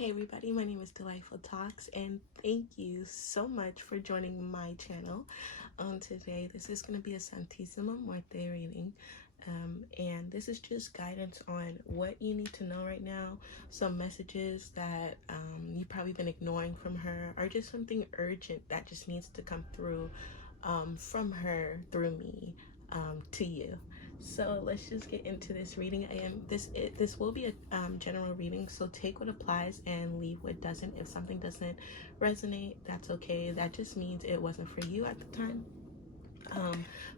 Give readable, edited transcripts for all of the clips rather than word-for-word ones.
Hey everybody, my name is Delightful Talks and thank you so much for joining my channel. Today this is going to be a SANTISIMA Muerte reading, and this is just guidance on what you need to know right now, some messages that you've probably been ignoring from her, or just something urgent that just needs to come through from her through me to you. So let's just get into this reading. This will be a general reading, so take what applies and leave what doesn't. If something doesn't resonate, that's okay. That just means it wasn't for you at the time.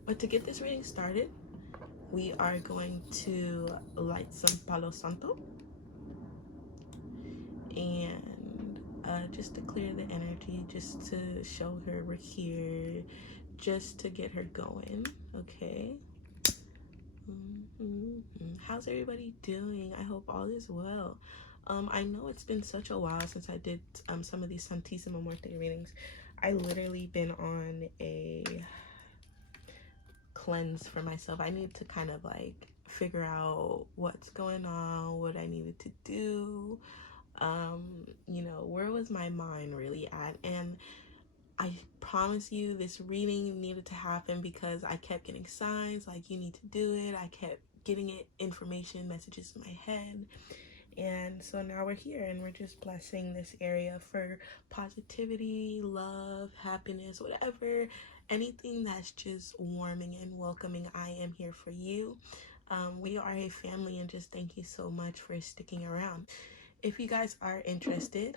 But to get this reading started, we are going to light some Palo Santo and just to clear the energy, just to show her we're here, just to get her going. Okay. How's everybody doing? I hope all is well. I know it's been such a while since I did some of these Santisima Muerte readings. I literally been on a cleanse for myself. I need to kind of like figure out what's going on, what I needed to do, you know, where was my mind really at. And I promise you this reading needed to happen because I kept getting signs like you need to do it. I kept getting it, information, messages in my head. And so now we're here and we're just blessing this area for positivity, love, happiness, whatever, anything that's just warming and welcoming. I am here for you. We are a family, and just thank you so much for sticking around. If you guys are interested,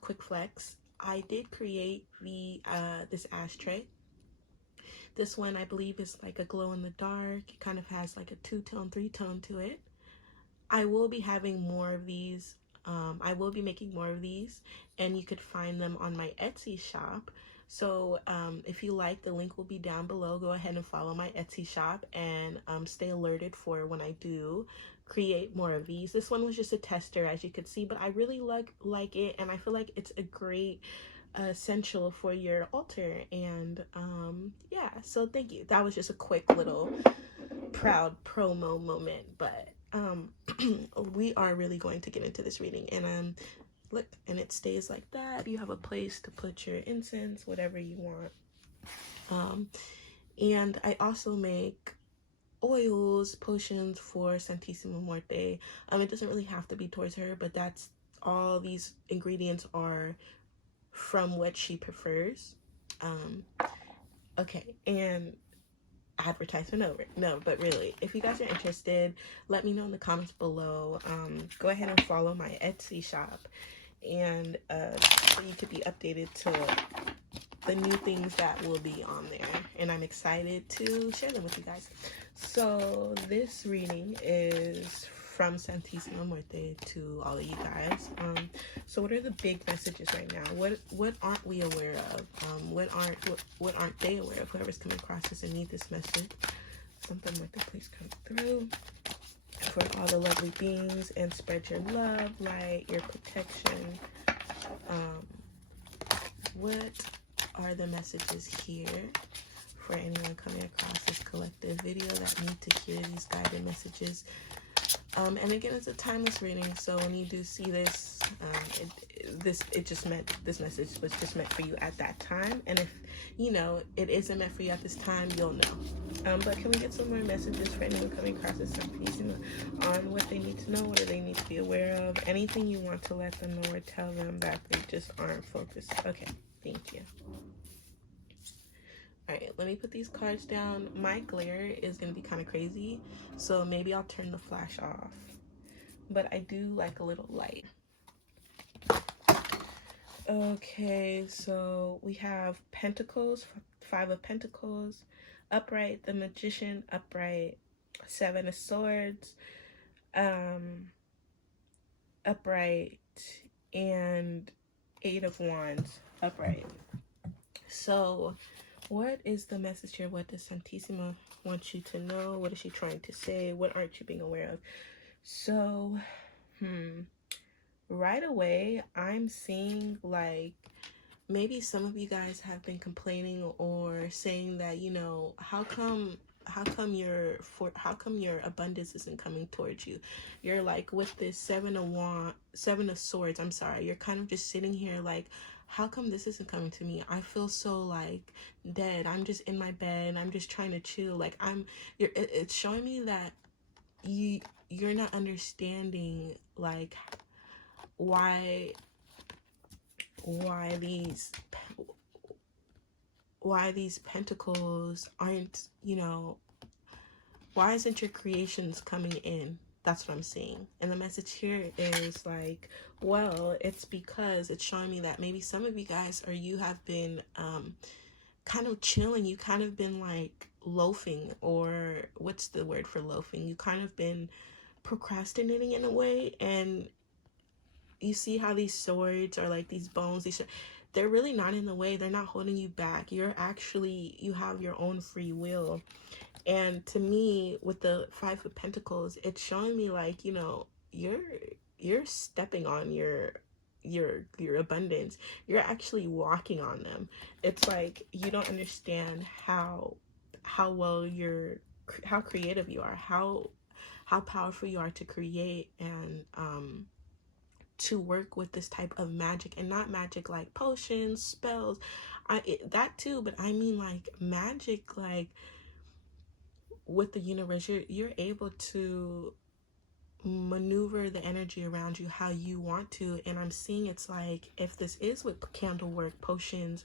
quick flex, I did create the this ashtray. This one I believe is like a glow in the dark. It kind of has like a 2-tone, 3-tone to it. I will be having more of these. I will be making more of these, and you could find them on my Etsy shop. So if you like, the link will be down below. Go ahead and follow my Etsy shop and stay alerted for when I do create more of these. This one was just a tester, as you could see, but I really like it, and I feel like it's a great essential for your altar. And yeah, so thank you. That was just a quick little proud promo moment, but we are really going to get into this reading. And look, and it stays like that. You have a place to put your incense, whatever you want. And I also make oils, potions for Santisima Muerte. It doesn't really have to be towards her, but that's all these ingredients are from what she prefers. Okay, and advertisement over. No, but really, if you guys are interested, let me know in the comments below. Go ahead and follow my Etsy shop, and so you could be updated to the new things that will be on there, and I'm excited to share them with you guys. So this reading is from Santisima Muerte to all of you guys. So what are the big messages right now? What aren't we aware of? What aren't they aware of? Whoever's coming across this and need this message, something Muerte, please come through for all the lovely beings, and spread your love, light, your protection. What are the messages here for anyone coming across this collective video that need to hear these guided messages? And again, it's a timeless reading, so when you do see this, this message was just meant for you at that time. And if you know it isn't meant for you at this time, you'll know. But can we get some more messages for anyone coming across this Santisima on what they need to know, what do they need to be aware of, anything you want to let them know or tell them that they just aren't focused? Okay, thank you. Alright, let me put these cards down. My glare is going to be kind of crazy, so maybe I'll turn the flash off. But I do like a little light. Okay, so we have Pentacles, 5 of Pentacles, upright, the Magician, upright, 7 of Swords, upright, and 8 of Wands, upright. So what is the message here? What does Santisima want you to know? What is she trying to say? What aren't you being aware of? So, right away, I'm seeing like maybe some of you guys have been complaining or saying that, you know, how come your abundance isn't coming towards you? You're like with this seven of swords, I'm sorry, you're kind of just sitting here like, how come this isn't coming to me? I feel so like dead. I'm just in my bed. I'm just trying to chill. Like it's showing me that you're not understanding like why these pentacles aren't, why isn't your creations coming in? That's what I'm seeing. And the message here is like, well, it's because it's showing me that maybe some of you guys, or you have been kind of chilling. You kind of been like loafing, or what's the word for loafing? You kind of been procrastinating in a way. And you see how these swords are like these bones, they're really not in the way. They're not holding you back. You have your own free will. And to me, with the Five of Pentacles, it's showing me like, you're stepping on your abundance. You're actually walking on them. It's like you don't understand how creative you are, how powerful you are to create and to work with this type of magic, and not magic like potions, spells, that too, but I mean like magic like with the universe. You're able to maneuver the energy around you how you want to. And I'm seeing it's like, if this is with candle work, potions,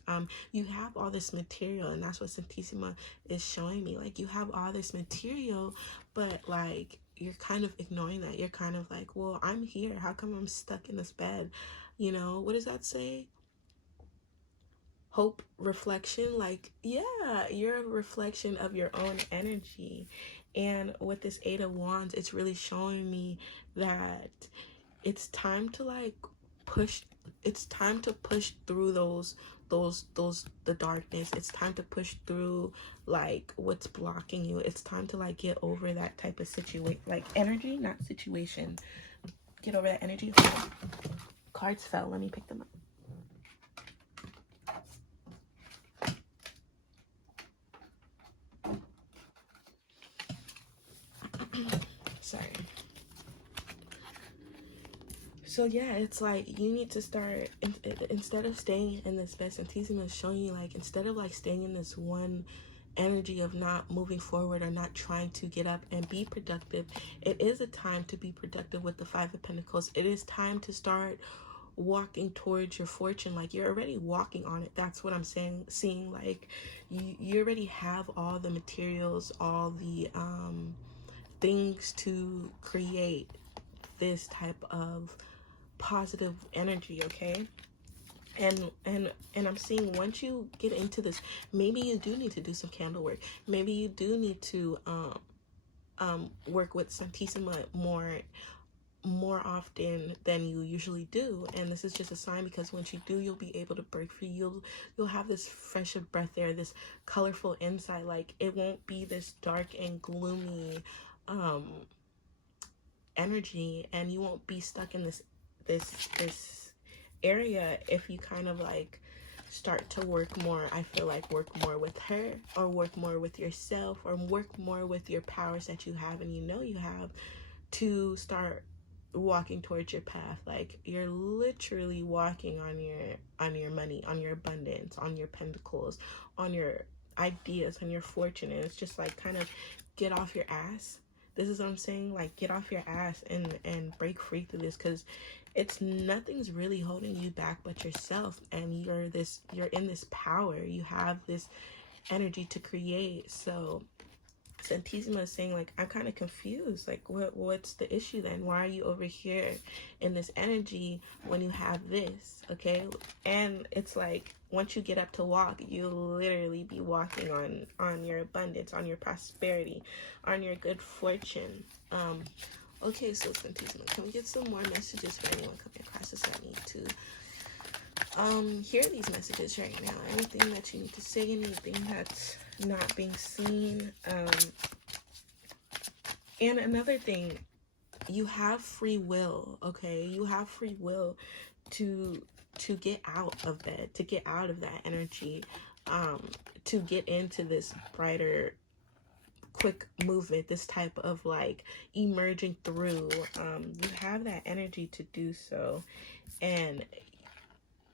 you have all this material, and that's what Santisima is showing me. Like, you have all this material, but like you're kind of ignoring that. You're kind of like, well, I'm here, how come I'm stuck in this bed? What does that say? Hope, reflection. Like, yeah, you're a reflection of your own energy. And with this Eight of Wands, it's really showing me that it's time to like push. It's time to push through the darkness. It's time to push through like what's blocking you. It's time to like get over that type of situation, like energy, not situation. Get over that energy. Cards fell. Let me pick them up. Sorry. So yeah, it's like you need to start, instead of staying in this bed, Santisima is showing you like, instead of like staying in this one energy of not moving forward or not trying to get up and be productive, it is a time to be productive with the Five of Pentacles. It is time to start walking towards your fortune. Like, you're already walking on it. That's what I'm seeing. Like, you already have all the materials, all the things to create this type of positive energy, okay? And I'm seeing, once you get into this, maybe you do need to do some candle work. Maybe you do need to work with Santisima more often than you usually do. And this is just a sign, because once you do, you'll be able to break free. You'll have this fresh of breath there, this colorful insight. Like, it won't be this dark and gloomy energy, and you won't be stuck in this area if you kind of like start to work more. I feel like work more with her, or work more with yourself, or work more with your powers that you have and you have, to start walking towards your path. Like, you're literally walking on your money, on your abundance, on your pentacles, on your ideas, on your fortune. And it's just like, kind of get off your ass. This is what I'm saying. Like, get off your ass and break free through this, because nothing's really holding you back but yourself. And you're in this power. You have this energy to create. So Santisima is saying, like, I'm kind of confused. Like, what's the issue then? Why are you over here in this energy when you have this? Okay. And it's like, once you get up to walk, you'll literally be walking on your abundance, on your prosperity, on your good fortune. Okay, so Santisima, can we get some more messages for anyone coming across this that need to hear these messages right now? Anything that you need to say, anything that's not being seen. And another thing, you have free will, okay? You have free will to get out of bed, to get out of that energy, to get into this brighter, quick movement, this type of like emerging through. You have that energy to do so, and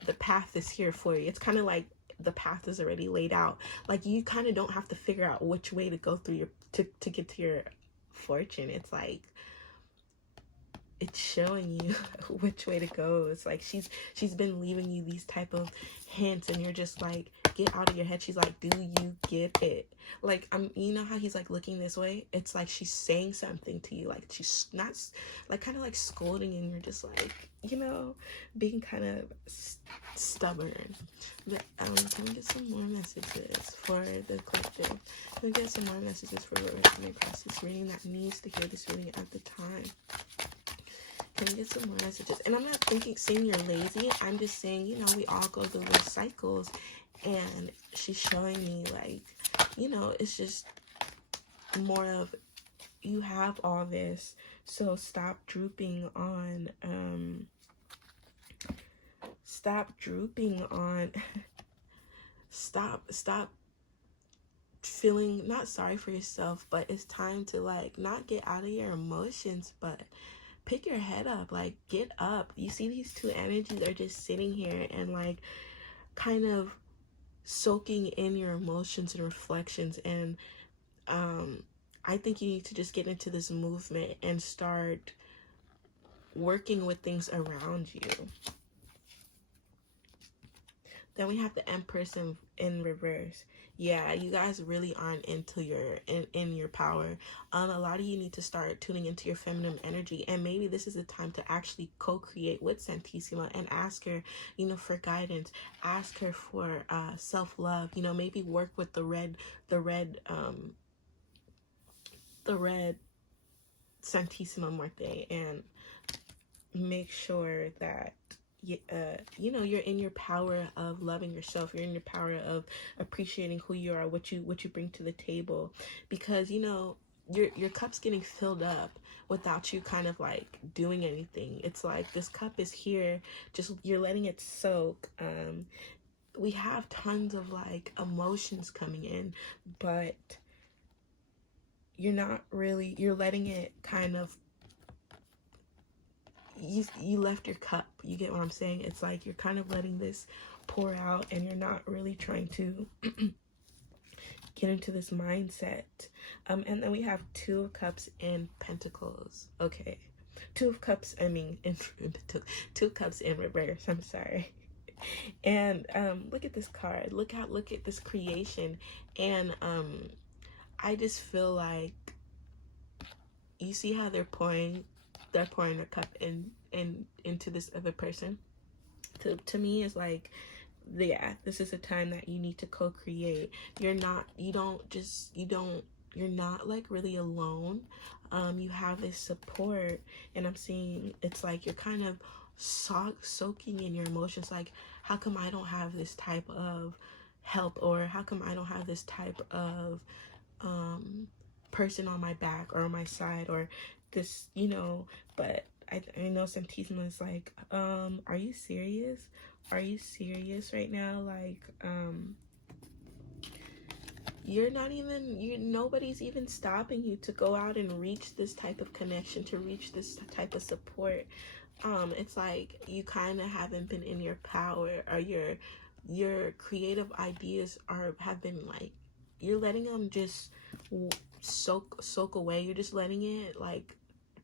the path is here for you. It's kind of like the path is already laid out. Like you kind of don't have to figure out which way to go through your to get to your fortune. It's like it's showing you which way to go. It's like she's been leaving you these type of hints, and you're just like, get out of your head. She's like, do you get it? Like, you know how he's like looking this way? It's like she's saying something to you, like she's not like kind of like scolding, and you're just like, you know, being kind of stubborn. But can we get some more messages for the collective? Can we get some more messages for whoever's coming across this reading that needs to hear this reading at the time? Can we get some more messages? And I'm not saying you're lazy. I'm just saying, you know, we all go through those cycles, and she's showing me like, you know, it's just more of, you have all this, so stop drooping on stop feeling not sorry for yourself, but it's time to like not get out of your emotions, but pick your head up, like get up. You see these two energies are just sitting here and like kind of soaking in your emotions and reflections, and I think you need to just get into this movement and start working with things around you. Then we have the Empress in reverse. Yeah, you guys really aren't into your in your power. A lot of you need to start tuning into your feminine energy, and maybe this is the time to actually co-create with Santisima and ask her, you know, for guidance. Ask her for self-love. You know, maybe work with the red Santisima Muerte, and make sure that you know, you're in your power of loving yourself. You're in your power of appreciating who you are, what you bring to the table, because you know your cup's getting filled up without you kind of like doing anything. It's like this cup is here, just you're letting it soak. We have tons of like emotions coming in, but you're letting it kind of, you left your cup. You get what I'm saying? It's like you're kind of letting this pour out, and you're not really trying to get into this mindset. And then we have Two of Cups in Pentacles. Okay, Two of Cups, I mean in Two of Cups in reverse, I'm sorry. And look at this card. Look at this creation. And I just feel like, you see how they're pouring their cup into this other person. To me, is like, yeah, this is a time that you need to co-create. You're not like really alone. You have this support, and I'm seeing it's like you're kind of soaking in your emotions. Like, how come I don't have this type of help, or how come I don't have this type of person on my back or on my side, or this, you know? But I know Santisima is like, are you serious? Are you serious right now? Like, nobody's even stopping you to go out and reach this type of connection, to reach this type of support. It's like you kind of haven't been in your power, or your creative ideas have been like, you're letting them just soak away. You're just letting it like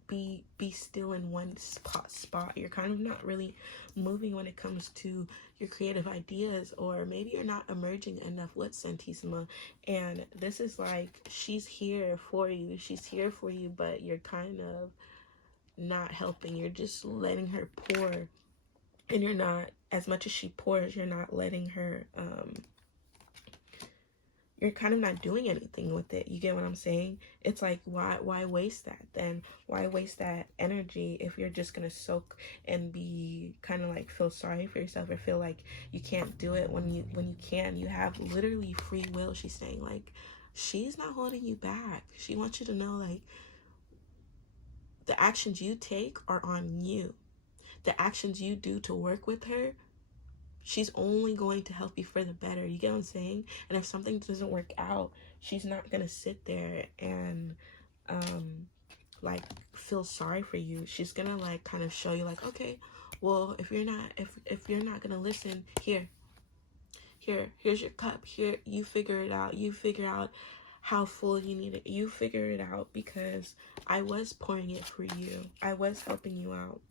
be still in one spot. You're kind of not really moving when it comes to your creative ideas, or maybe you're not emerging enough with Santisima. And this is like, she's here for you, but you're kind of not helping. You're just letting her pour, and you're not, as much as she pours, you're not letting her you're kind of not doing anything with it. You get what I'm saying? It's like, why waste that then? Why waste that energy if you're just gonna soak and be kind of like feel sorry for yourself, or feel like you can't do it when you can? You have literally free will. She's saying, like, she's not holding you back. She wants you to know, like, the actions you take are on you. The actions you do to work with her, she's only going to help you for the better. You get what I'm saying? And if something doesn't work out, she's not gonna sit there and like feel sorry for you. She's gonna like kind of show you like, okay, well, if you're not gonna listen, here's your cup. Here, you figure it out. You figure out how full you need it. You figure it out, because I was pouring it for you. I was helping you out.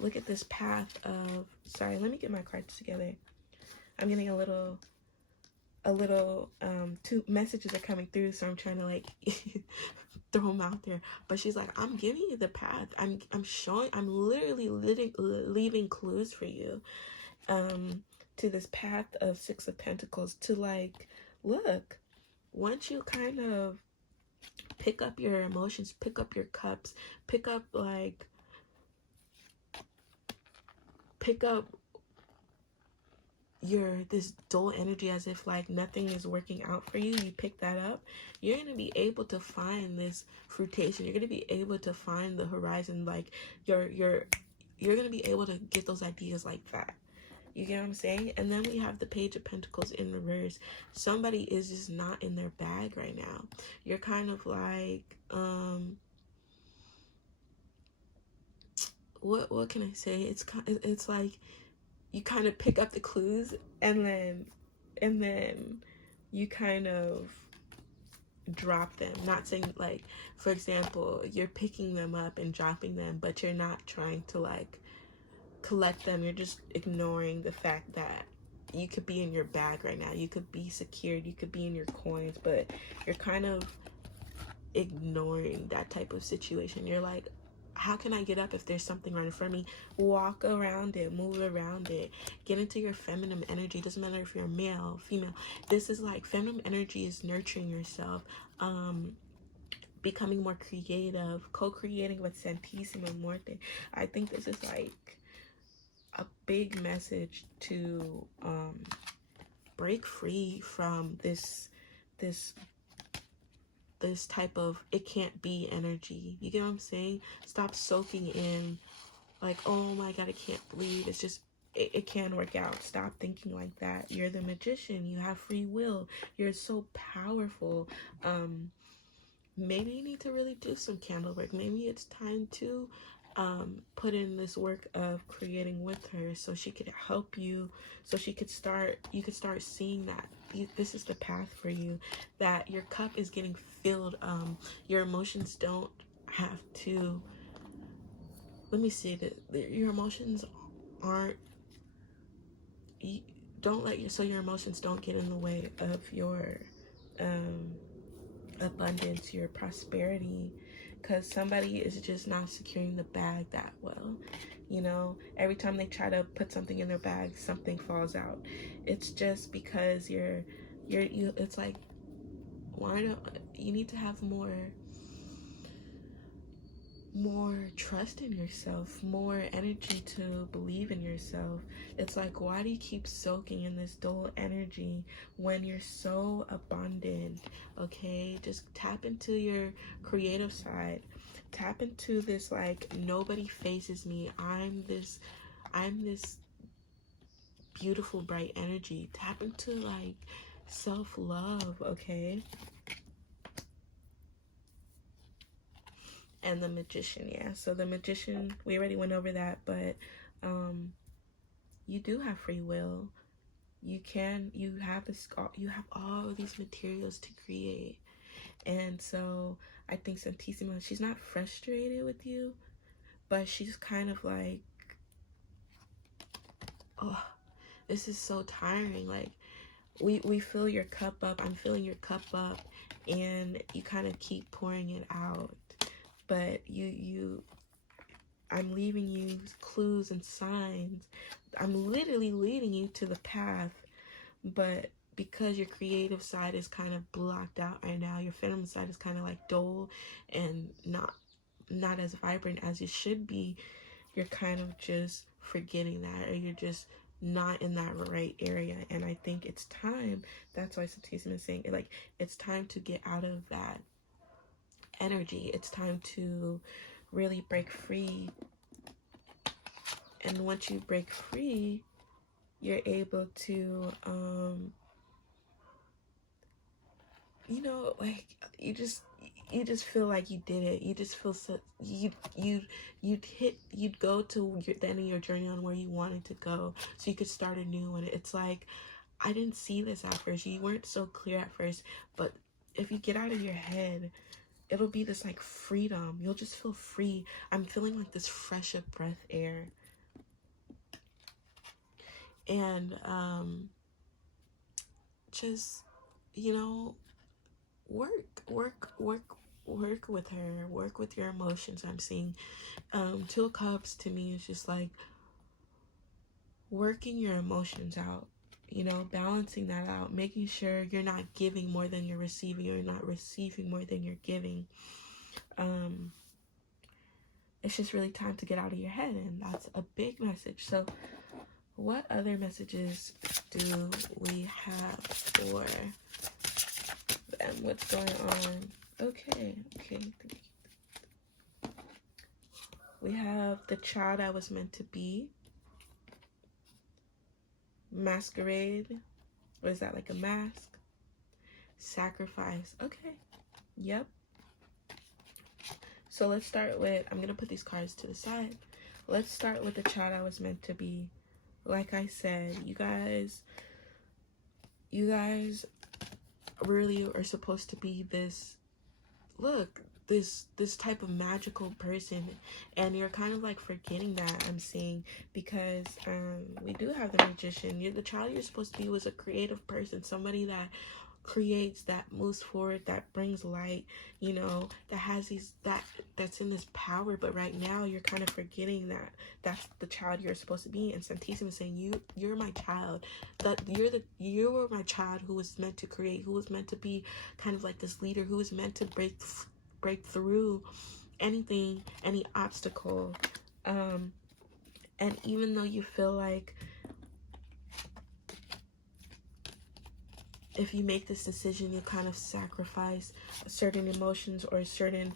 Look at this path of, sorry, let me get my cards together. I'm getting a little two messages are coming through, so I'm trying to like throw them out there. But she's like, I'm giving you the path. I'm literally leaving clues for you to this path of Six of Pentacles, to like, look, once you kind of pick up your emotions, pick up your cups, pick up this dull energy, as if like nothing is working out for you, you pick that up, you're going to be able to find this fruitation. You're going to be able to find the horizon. Like you're going to be able to get those ideas like that. You get what I'm saying? And then we have the Page of Pentacles in reverse. Somebody is just not in their bag right now. You're kind of like, what can I say? It's like you kind of pick up the clues, and then you kind of drop them. Not saying like, for example, you're picking them up and dropping them, but you're not trying to like collect them. You're just ignoring the fact that you could be in your bag right now. You could be secured. You could be in your coins, but you're kind of ignoring that type of situation. You're like, how can I get up if there's something right in front of me? Walk around it, move around it, get into your feminine energy. Doesn't matter if you're male, female. This is like, feminine energy is nurturing yourself, becoming more creative, co-creating with SANTISIMA, Muerte. I think this is like a big message to break free from this type of it can't be energy. You get what I'm saying? Stop soaking in like, oh my god, I can't believe it's just it can work out. Stop thinking like that. You're the magician. You have free will. You're so powerful. Maybe you need to really do some candle work. Maybe it's time to put in this work of creating with her, so she could help you, so you could start seeing that this is the path for you, that your cup is getting filled. Your emotions don't have to, let me see, that your emotions aren't, don't let your emotions don't get in the way of your abundance, your prosperity, because somebody is just not securing the bag that well. You know, every time they try to put something in their bag, something falls out. It's just because you it's like, why don't you need to have more trust in yourself, more energy to believe in yourself. It's like, why do you keep soaking in this dull energy when you're so abundant? Okay, just tap into your creative side. Tap into this like, nobody faces me. I'm this beautiful, bright energy. Tap into like self-love, okay? And the Magician, yeah. So the Magician, we already went over that, but you do have free will. You have all of these materials to create. And so I think Santissima, she's not frustrated with you, but she's kind of like, oh, this is so tiring. Like, we fill your cup up, I'm filling your cup up, and you kind of keep pouring it out. But I'm leaving you clues and signs. I'm literally leading you to the path, but because your creative side is kind of blocked out right now, your feminine side is kind of like dull and not as vibrant as it should be, you're kind of just forgetting that, or you're just not in that right area. And I think it's time, that's why Santissima is saying, like, it's time to get out of that energy. It's time to really break free And once you break free, you're able to, you know, like, you just feel like you did it. You just feel so, you'd go to the end of your journey on where you wanted to go, so you could start a new one. It's like, I didn't see this at first. You weren't so clear at first, but if you get out of your head, it'll be this like freedom. You'll just feel free. I'm feeling like this fresh of breath air. And just, you know, work with her, work with your emotions. I'm seeing 2 of Cups to me is just like working your emotions out, you know, balancing that out, making sure you're not giving more than you're receiving, or you're not receiving more than you're giving. It's just really time to get out of your head, and that's a big message. So what other messages do we have for them? What's going on? Okay. We have the child I was meant to be. Masquerade. What is that, like a mask? Sacrifice. Okay. Yep. So let's start with, I'm going to put these cards to the side. Let's start with the child I was meant to be. Like I said, you guys really are supposed to be this, look, this type of magical person, and you're kind of like forgetting that, I'm seeing, because we do have the magician. The child you're supposed to be was a creative person, somebody that creates, that moves forward, that brings light, you know, that has that's in this power. But right now you're kind of forgetting that that's the child you're supposed to be. And Santisima is saying, you're my child, that you were my child who was meant to create, who was meant to be kind of like this leader, who was meant to break through anything, any obstacle. And even though you feel like if you make this decision, you kind of sacrifice certain emotions or certain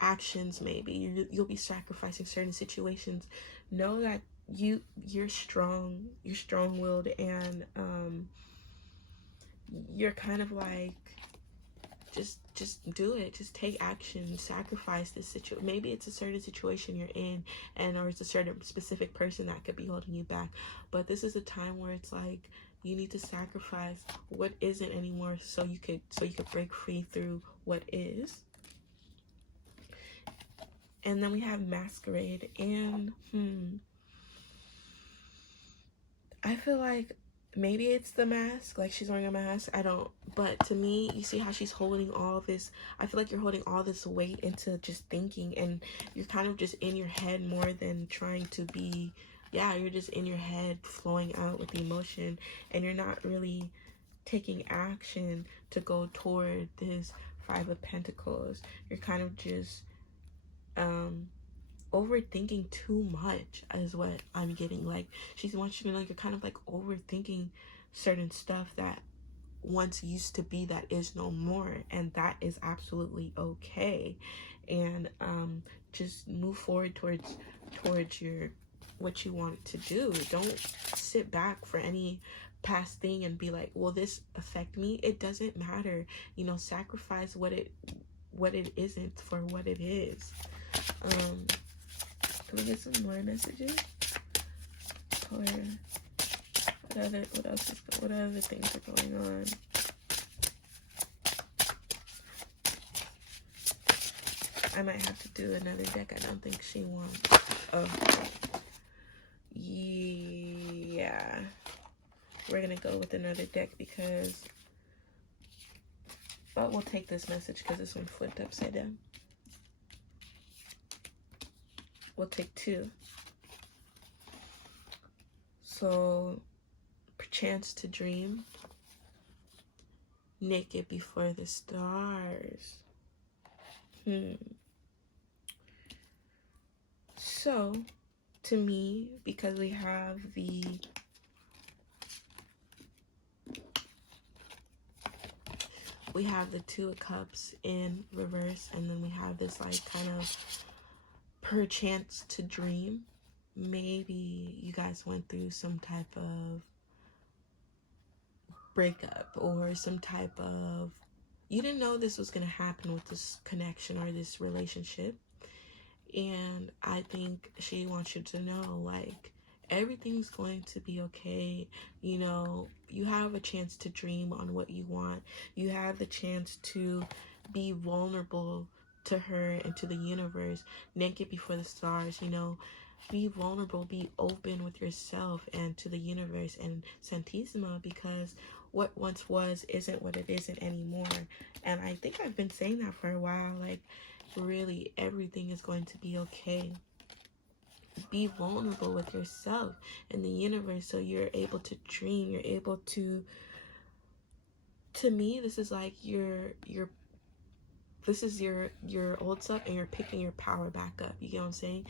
actions, maybe you'll be sacrificing certain situations. Know that you're strong, you're strong-willed, and you're kind of like, just do it. Just take action. Sacrifice this situation. Maybe it's a certain situation you're in, or it's a certain specific person that could be holding you back. But this is a time where it's like you need to sacrifice what isn't anymore, so you could break free through what is. And then we have Masquerade, and I feel like maybe it's the mask, like she's wearing a mask, I don't, but to me, you see how she's holding all this, I feel like you're holding all this weight into just thinking, and you're kind of just in your head more than trying to be, you're just in your head flowing out with the emotion, and you're not really taking action to go toward this 5 of Pentacles. You're kind of just overthinking too much is what I'm getting. Like, she wants you to know you're kind of like overthinking certain stuff that once used to be that is no more, and that is absolutely okay. And just move forward towards your what you want to do. Don't sit back for any past thing and be like, will this affect me? It doesn't matter, you know. Sacrifice what it isn't for what it is. Can we get some more messages? Or what other things are going on? I might have to do another deck. I don't think she wants. Oh, yeah. We're gonna go with another deck because, but we'll take this message because this one flipped upside down. We'll take 2. So, chance to dream. Naked before the stars. So, to me, because we have the we have the 2 of Cups in reverse, and then we have this like kind of her chance to dream. Maybe you guys went through some type of breakup or some type of, you didn't know this was going to happen with this connection or this relationship. And I think she wants you to know, like, everything's going to be okay. You know, you have a chance to dream on what you want. You have the chance to be vulnerable to her and to the universe, naked before the stars. You know, be vulnerable, be open with yourself and to the universe and SANTISIMA, because what once was isn't what it isn't anymore. And I think I've been saying that for a while. Like, really, everything is going to be okay. Be vulnerable with yourself and the universe, so you're able to dream. You're able to me, this is like this is your old self, and you're picking your power back up. You get what I'm saying?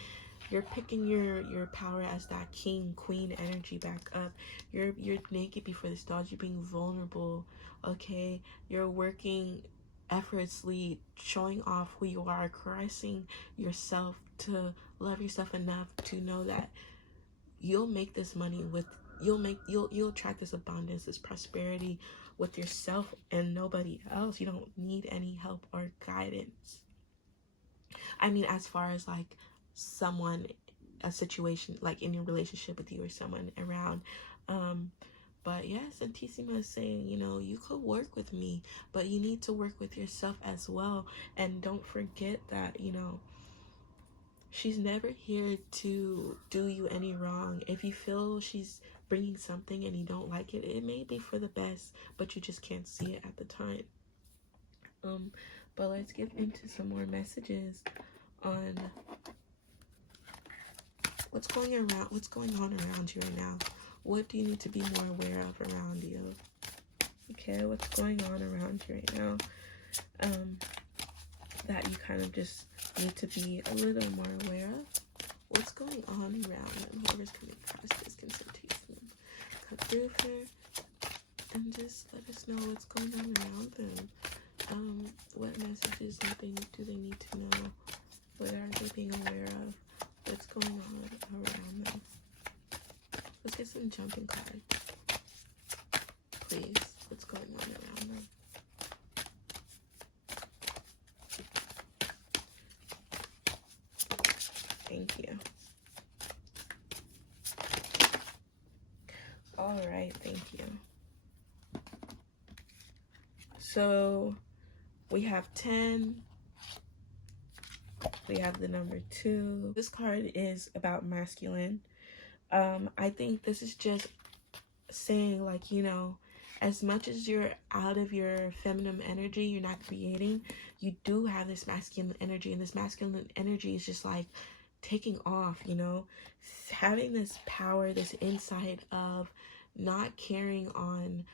You're picking your power as that king, queen energy back up. You're naked before the stars. You're being vulnerable, okay? You're working effortlessly, showing off who you are, caressing yourself to love yourself enough to know that you'll make this money with, you'll attract this abundance, this prosperity with yourself and nobody else. You don't need any help or guidance. I mean, as far as like someone, a situation like in your relationship with you or someone around. But yes, SANTISIMA is saying, you know, you could work with me, but you need to work with yourself as well. And don't forget that, you know, she's never here to do you any wrong. If you feel she's bringing something and you don't like it, it may be for the best, but you just can't see it at the time. But let's get into some more messages on what's going on around you right now. What do you need to be more aware of around you? Okay, what's going on around you right now? That you kind of just need to be a little more aware of. What's going on around them? Whoever's coming across this can cut through her and just let us know what's going on around them. What messages do they need to know? What are they being aware of? What's going on around them? Let's get some jumping cards. Please, what's going on around them? Thank you. All right, thank you. So we have 10. We have the number 2. This card is about masculine. I think this is just saying, like, you know, as much as you're out of your feminine energy, you're not creating, you do have this masculine energy, and this masculine energy is just like taking off, you know, having this power, this insight of not carrying on.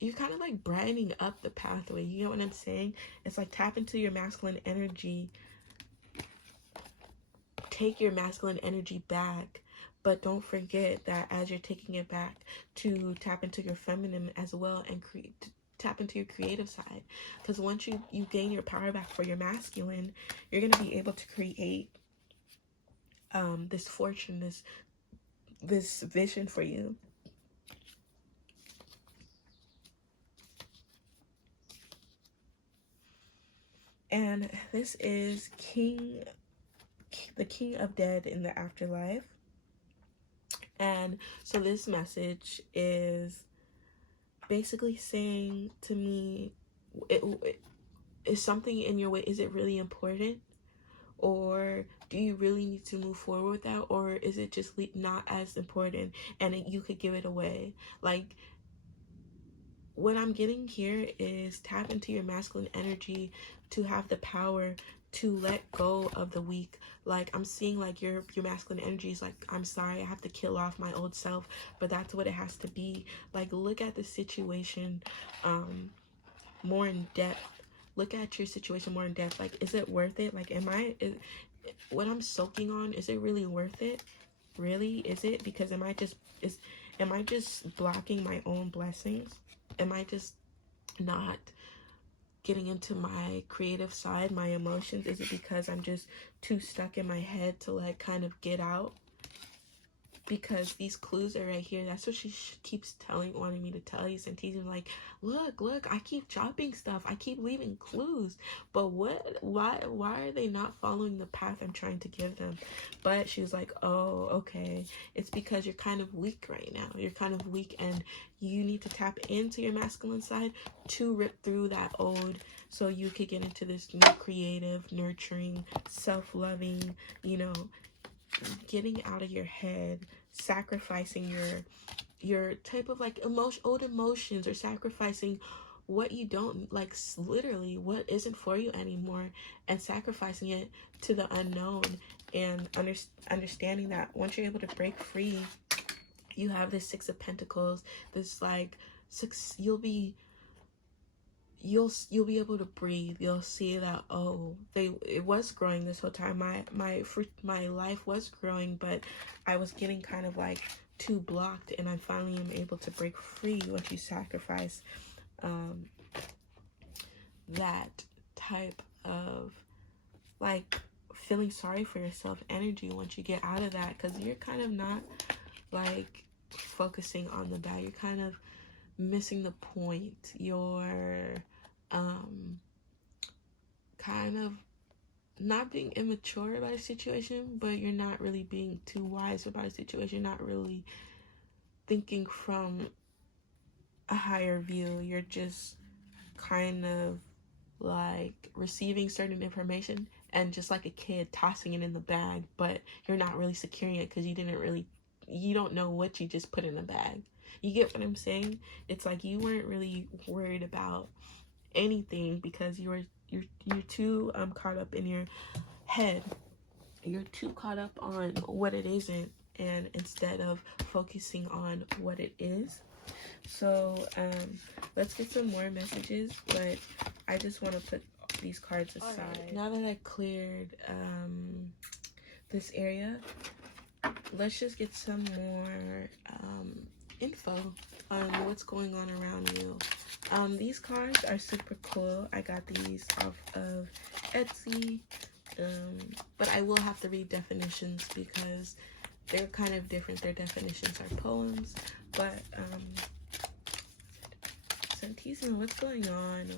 You're kind of like brightening up the pathway. You know what I'm saying? It's like tap into your masculine energy. Take your masculine energy back. But don't forget that as you're taking it back, to tap into your feminine as well and tap into your creative side. Because once you gain your power back for your masculine, you're going to be able to create this fortune, this vision for you. And this is the King of Dead in the afterlife. And so this message is basically saying to me, is something in your way, is it really important? Or do you really need to move forward with that? Or is it just not as important and you could give it away? Like, what I'm getting here is tap into your masculine energy to have the power to let go of the weak. Like, I'm seeing like your masculine energy is like, I'm sorry, I have to kill off my old self, but that's what it has to be. Like, look at the situation more in depth. Look at your situation more in depth. Like, is it worth it? Like, what I'm soaking on, is it really worth it? Really, is it? Because am I just blocking my own blessings? Am I just not getting into my creative side, my emotions? Is it because I'm just too stuck in my head to like kind of get out? Because these clues are right here. That's what she keeps wanting me to tell you, Santisima's like, look, I keep dropping stuff, I keep leaving clues, but why are they not following the path I'm trying to give them? But she's like, oh, okay, it's because you're kind of weak right now. You're kind of weak, and you need to tap into your masculine side to rip through that old, so you could get into this new creative, nurturing, self-loving, you know, getting out of your head, sacrificing your type of like old emotions, or sacrificing what you don't like, literally what isn't for you anymore, and sacrificing it to the unknown, and understanding that once you're able to break free, you have this Six of Pentacles, this like you'll be able to breathe. You'll see that, oh, it was growing this whole time. My life was growing, but I was getting kind of like too blocked, and I finally am able to break free once you sacrifice that type of like feeling sorry for yourself energy. Once you get out of that, because you're kind of not like focusing on the bad, you're kind of missing the point. You're kind of not being immature about a situation, but you're not really being too wise about a situation. You're not really thinking from a higher view. You're just kind of like receiving certain information and just like a kid tossing it in the bag, but you're not really securing it because you don't know what you just put in the bag. You get what I'm saying? It's like you weren't really worried about anything because you're too caught up in your head. You're too caught up on what it isn't, and instead of focusing on what it is. So let's get some more messages, but I just want to put these cards aside. Right. Now that I cleared this area, let's just get some more info on what's going on around you. These cards are super cool. I got these off of Etsy, but I will have to read definitions because they're kind of different. Their definitions are poems, but Santisima, what's going on?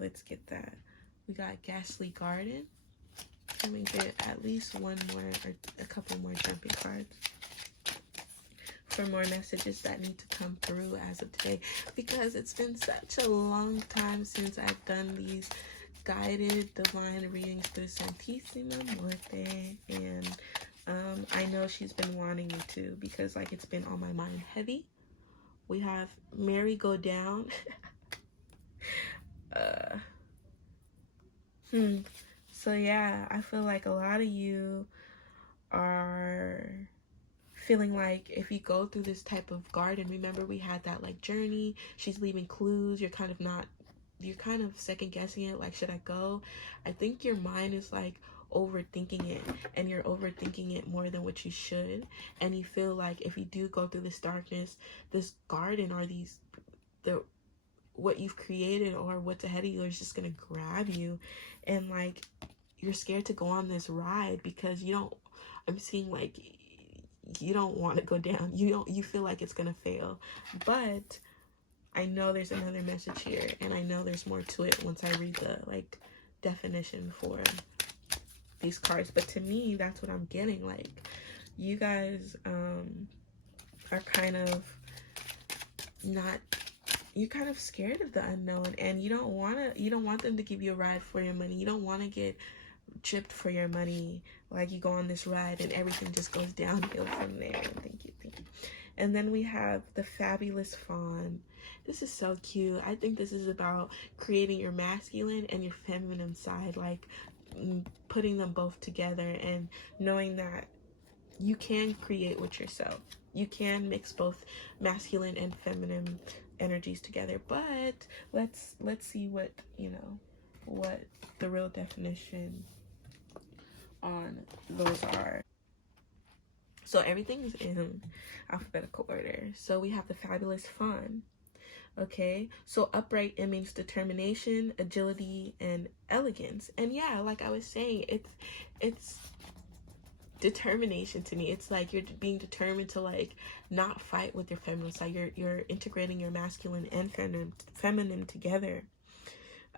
Let's get that. We got Ghastly Garden. Let me get at least one more or a couple more jumping cards for more messages that need to come through as of today, because it's been such a long time since I've done these guided divine readings through Santisima Muerte, and I know she's been wanting me to, because like it's been on my mind heavy. We have Mary Go Down. So yeah, I feel like a lot of you are feeling like if you go through this type of garden, remember we had that like journey, she's leaving clues, you're kind of second guessing it, like should I go? I think your mind is like overthinking it, and you're overthinking it more than what you should, and you feel like if you do go through this darkness, this garden, or what you've created or what's ahead of you is just gonna grab you, and like you're scared to go on this ride because I'm seeing like you don't want to go down. You feel like it's gonna fail. But I know there's another message here, and I know there's more to it once I read the like definition for these cards. But to me, that's what I'm getting. Like you guys are kind of you're kind of scared of the unknown, and you don't want them to give you a ride for your money. You don't want to get chipped for your money. Like you go on this ride and everything just goes downhill from there. Thank you. And then we have the Fabulous Fawn. This is so cute. I think this is about creating your masculine and your feminine side, like putting them both together and knowing that you can create with yourself. You can mix both masculine and feminine energies together. But let's see what the real definition on those are. So everything is in alphabetical order. So we have the Fabulous Fawn. Okay, so upright, it means determination, agility, and elegance. And yeah, like I was saying, it's determination to me. It's like you're being determined to like not fight with your feminine side. You're integrating your masculine and feminine together.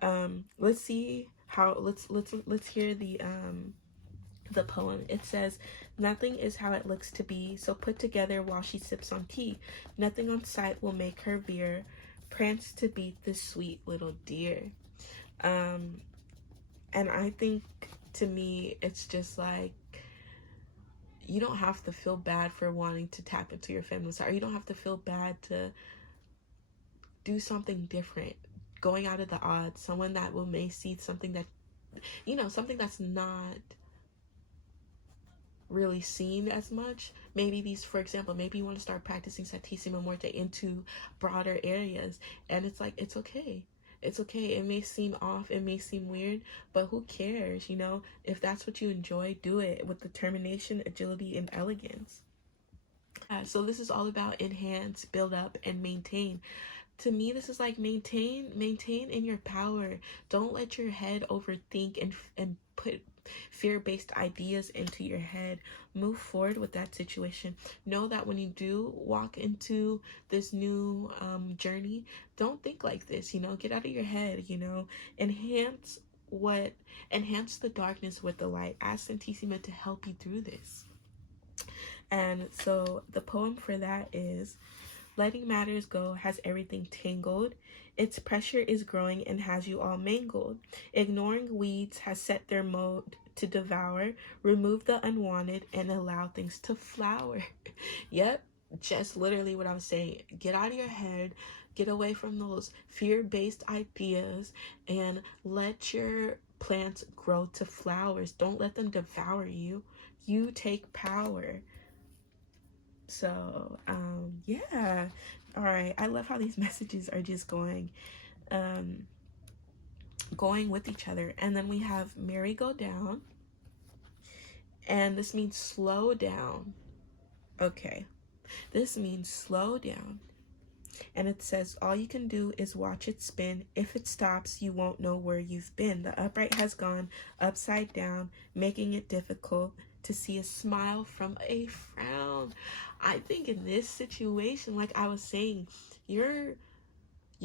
Let's see how let's hear the poem. It says, "Nothing is how it looks to be, so put together while she sips on tea. Nothing on sight will make her veer, prance to beat the sweet little deer." Um, and I think, to me, it's just like, you don't have to feel bad for wanting to tap into your feminine side, or you don't have to feel bad to do something different, going out of the odds. Someone that may see something that, something that's not really seen as much. Maybe these, for example, maybe you want to start practicing Santisima Muerte into broader areas, and it's like, it's okay. It's okay. It may seem off, it may seem weird, but who cares? If that's what you enjoy, do it with determination, agility, and elegance. So this is all about enhance, build up, and maintain. To me, this is like maintain in your power. Don't let your head overthink and put fear-based ideas into your head. Move forward with that situation. Know that when you do walk into this new journey, don't think like this. Get out of your head. Enhance the darkness with the light. Ask Santisima to help you through this. And so the poem for that is, "Letting matters go has everything tangled. Its pressure is growing and has you all mangled. Ignoring weeds has set their mode to devour. Remove the unwanted and allow things to flower." Yep, just literally what I was saying. Get out of your head. Get away from those fear-based ideas and let your plants grow to flowers. Don't let them devour you. You take power. So, yeah. All right. I love how these messages are just going with each other. And then we have "Merry go down." And this means slow down. Okay. This means slow down. And it says, "All you can do is watch it spin. If it stops, you won't know where you've been. The upright has gone upside down, making it difficult to see a smile from a frown." I think in this situation, like I was saying, you're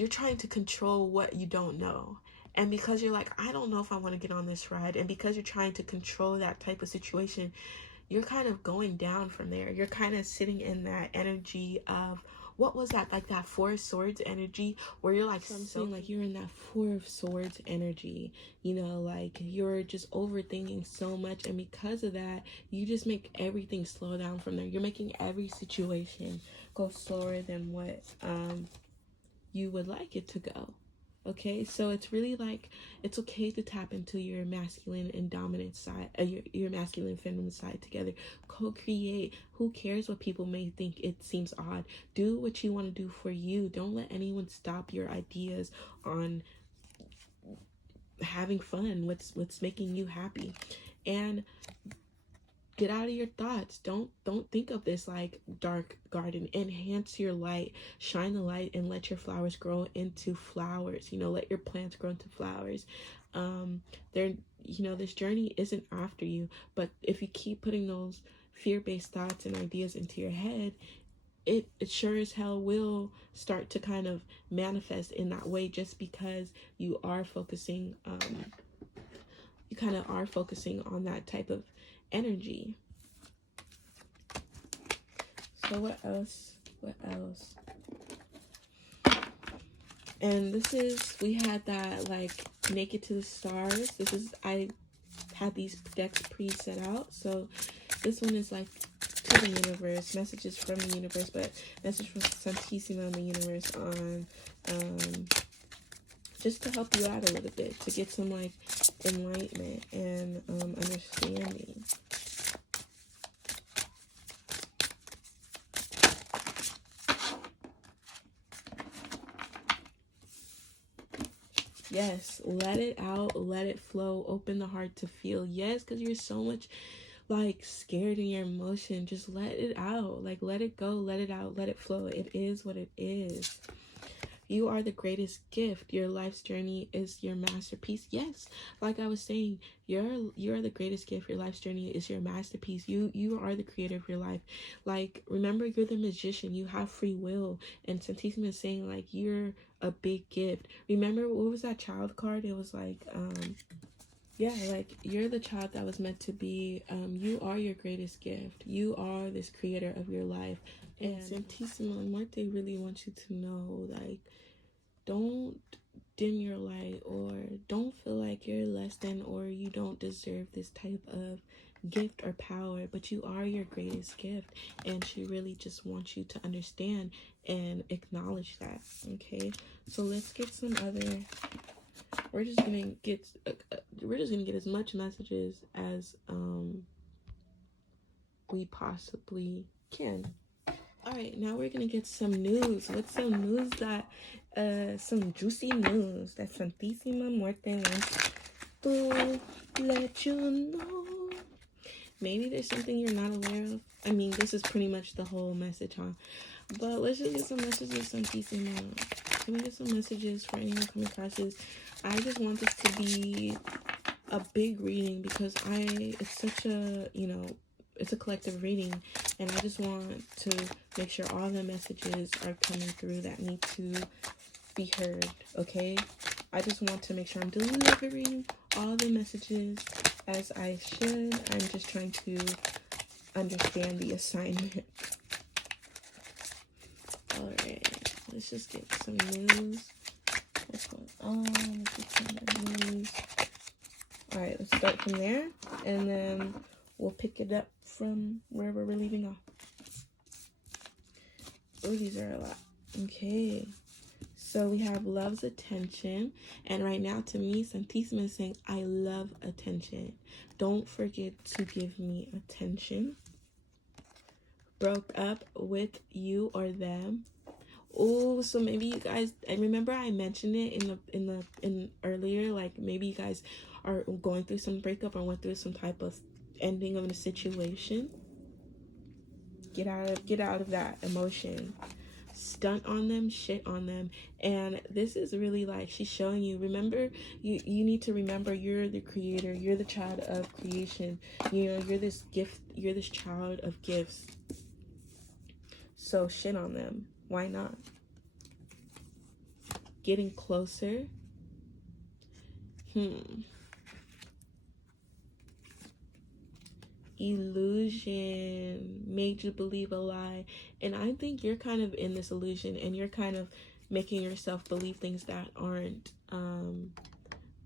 trying to control what you don't know. And because you're like, I don't know if I want to get on this ride, and because you're trying to control that type of situation, you're kind of going down from there. You're kind of sitting in that energy of, what was that, like that Four of Swords energy, where you're like, something like you're in that Four of Swords energy, like you're just overthinking so much, and because of that, you just make everything slow down from there. You're making every situation go slower than what you would like it to go. Okay, so it's really like, it's okay to tap into your masculine and dominant side, your masculine and feminine side together. Co-create. Who cares what people may think? It seems odd. Do what you want to do for you. Don't let anyone stop your ideas on having fun. What's making you happy, and get out of your thoughts. Don't think of this like dark garden. Enhance your light, shine the light, and let your flowers grow into flowers. Let your plants grow into flowers. This journey isn't after you, but if you keep putting those fear-based thoughts and ideas into your head, it sure as hell will start to kind of manifest in that way, just because you are focusing on that type of energy. So what else? And we had that like Naked to the Stars. I had these decks pre-set out. So this one is like to the universe, messages from the universe, but message from Santisima in the universe on just to help you out a little bit, to get some like enlightenment and understanding. Yes, let it out, let it flow, open the heart to feel. Yes, because you're so much like scared in your emotion. Just let it out, like let it go, let it out, let it flow. It is what it is. You are the greatest gift. Your life's journey is your masterpiece. Yes, like I was saying, you're the greatest gift. Your life's journey is your masterpiece. You are the creator of your life. Like, remember, you're the magician. You have free will. And Santisima is saying, like, you're a big gift. Remember, what was that child card? It was like, yeah, like, you're the child that was meant to be. You are your greatest gift. You are this creator of your life. And Santisima Muerte really wants you to know, like, don't dim your light, or don't feel like you're less than, or you don't deserve this type of gift or power, but you are your greatest gift. And she really just wants you to understand and acknowledge that. Okay, so let's get some other, we're just gonna get as much messages as we possibly can. All right, now we're gonna get some news. What's some news that some juicy news that Santisima Muerte wants to let you know? Maybe there's something you're not aware of. I mean, this is pretty much the whole message, huh? But let's just get some messages, Santisima. Can we get some messages for anyone coming across this? I just want this to be a big reading because it's such a, it's a collective reading, and I just want to make sure all the messages are coming through that need to be heard. Okay, I just want to make sure I'm delivering all the messages as I should. I'm just trying to understand the assignment. All right, let's just get some news. What's going on? Let's get some news. All right, let's start from there, and then we'll pick it up from wherever we're leaving off. Oh, these are a lot. Okay, so we have love's attention, and right now, to me, Santisima is saying, I love attention. Don't forget to give me attention. Broke up with you or them. Oh, so maybe you guys, I remember I mentioned it in earlier, like maybe you guys are going through some breakup or went through some type of ending of a situation. Get out of that emotion. Stunt on them, shit on them. And this is really like, she's showing you, remember, you need to remember, you're the creator, you're the child of creation, you're this gift, you're this child of gifts. So shit on them. Why not? Getting closer. Illusion made you believe a lie. And I think you're kind of in this illusion, and you're kind of making yourself believe things that aren't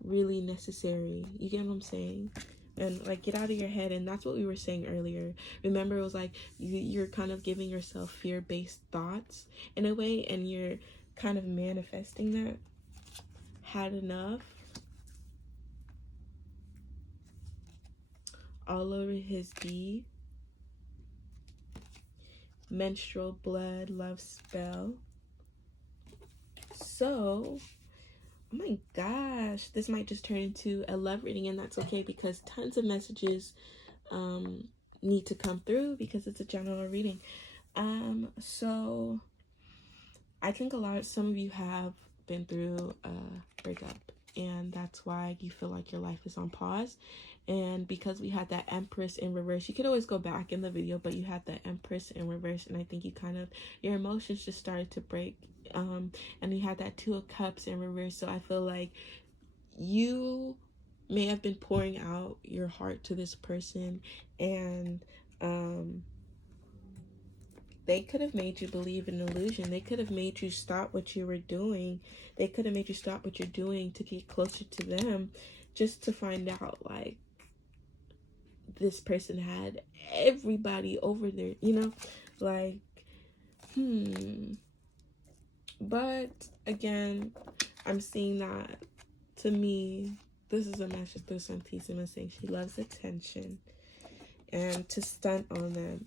really necessary. You get what I'm saying? And like, get out of your head. And that's what we were saying earlier. Remember, it was like you're kind of giving yourself fear-based thoughts in a way, and you're kind of manifesting that. Had enough. All over his D. Menstrual blood, love spell. So, oh my gosh, this might just turn into a love reading, and that's okay, because tons of messages need to come through because it's a general reading. So I think some of you have been through a breakup, and that's why you feel like your life is on pause. And because we had that Empress in reverse, you could always go back in the video, but you had the Empress in reverse, and I think your emotions just started to break. And you had that Two of Cups in reverse, so I feel like you may have been pouring out your heart to this person, and they could have made you believe in illusion. They could have made you stop what you were doing. They could have made you stop what you're doing to get closer to them, just to find out, like, this person had everybody over there, like, But, again, I'm seeing that, to me, this is a message through Santisima saying she loves attention and to stunt on them.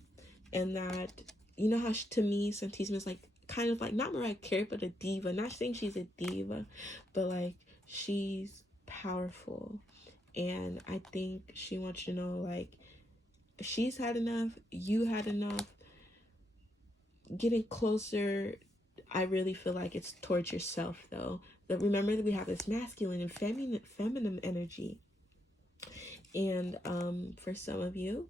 And that, how to me, Santisima is like, kind of like, not Mariah Carey, but a diva. Not saying she's a diva, but like, she's powerful. And I think she wants you to know, like, she's had enough, you had enough. Getting closer, I really feel like it's towards yourself, though. But remember that we have this masculine and feminine energy. And for some of you,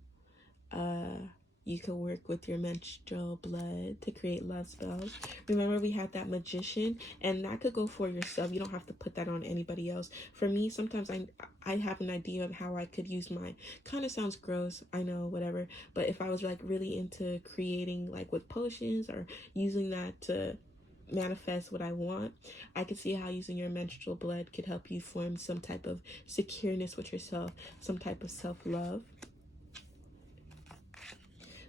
you can work with your menstrual blood to create love spells. Remember, we had that magician, and that could go for yourself. You don't have to put that on anybody else. For me, sometimes I have an idea of how I could use my, kind of sounds gross, I know, whatever, but if I was like really into creating like with potions or using that to manifest what I want, I could see how using your menstrual blood could help you form some type of secureness with yourself, some type of self-love.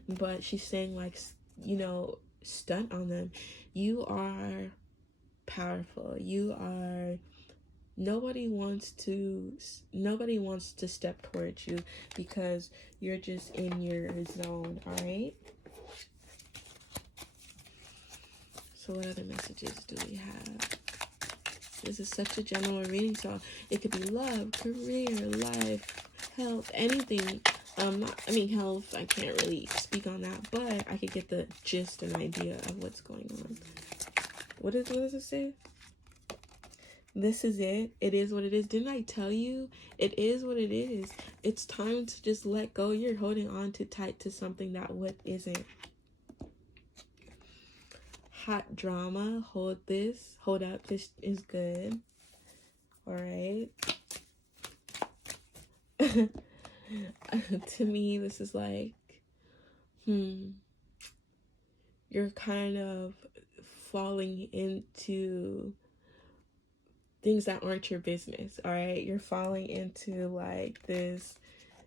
But she's saying, like, you know, stunt on them. You are powerful. You are, nobody wants to step towards you because you're just in your zone. All right, so what other messages do we have? This is such a general reading, so it could be love, career, life, health, anything. Health, I can't really speak on that, but I could get the gist and idea of what's going on. What does it say? This is it. It is what it is. Didn't I tell you? It is what it is. It's time to just let go. You're holding on too tight to something that what isn't. Hot drama. Hold this. Hold up. This is good. All right. To me, this is like, you're kind of falling into things that aren't your business. All right, you're falling into like this.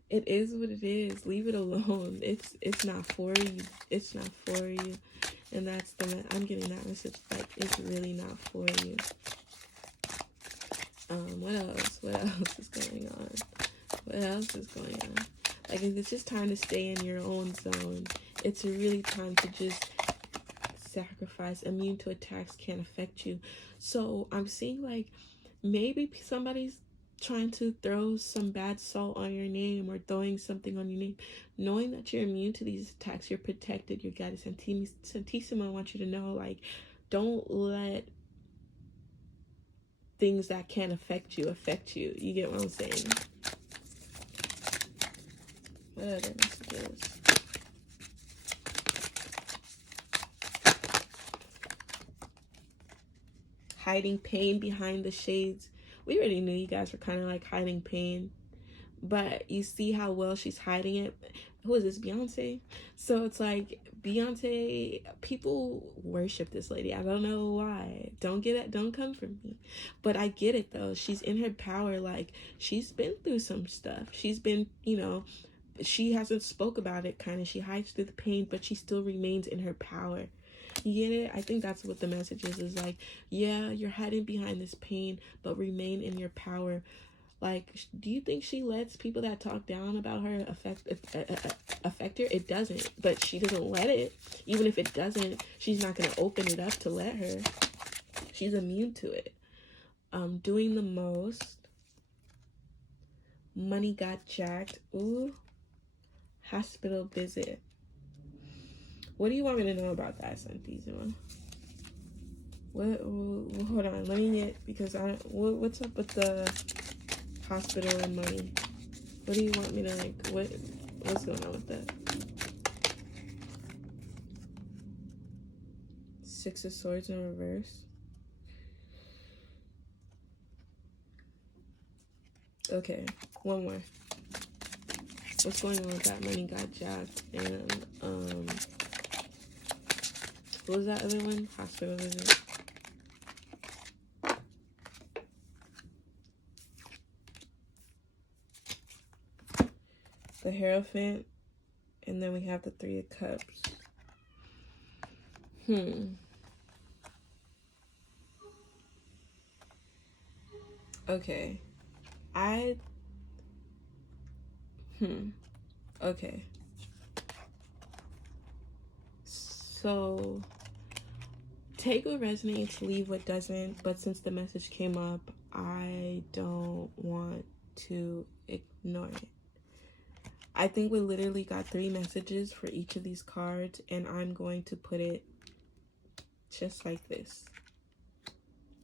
It is what it is. Leave it alone. It's not for you. It's not for you. And that's I'm getting that message, like, it's really not for you. What else? What else is going on? What else is going on? Like, it's just time to stay in your own zone. It's really time to just sacrifice. Immune to attacks can't affect you. So I'm seeing like maybe somebody's trying to throw some bad salt on your name or throwing something on your name. Knowing that you're immune to these attacks, you're protected. Your goddess SANTISIMA wants you to know, like, don't let things that can't affect you. You get what I'm saying? What other messages? Hiding pain behind the shades. We already knew you guys were kind of like hiding pain, but you see how well she's hiding it. Who is this? Beyonce? So it's like, Beyonce, people worship this lady. I don't know why. Don't get it. Don't come for me. But I get it though. She's in her power. Like, she's been through some stuff. She's been, you know, she hasn't spoke about it, kind of. She hides through the pain, but she still remains in her power. You get it? I think that's what the message is like, yeah, you're hiding behind this pain, but remain in your power. Like, do you think she lets people that talk down about her affect her? It doesn't, but she doesn't let it. Even if it doesn't, she's not going to open it up to let her. She's immune to it. Doing the most. Money got jacked. Ooh. Hospital visit. What do you want me to know about that, SANTISIMA? What? Hold on. Let me get, because what's up with the hospital and money? What do you want me to, like, what's going on with that? Six of Swords in reverse. Okay, one more. What's going on with that? Money got jacked. And what was that other one? Hospital visit. The Hierophant, and then we have the Three of Cups. Okay. Okay. So, take what resonates, leave what doesn't, but since the message came up, I don't want to ignore it. I think we literally got 3 messages for each of these cards, and I'm going to put it just like this.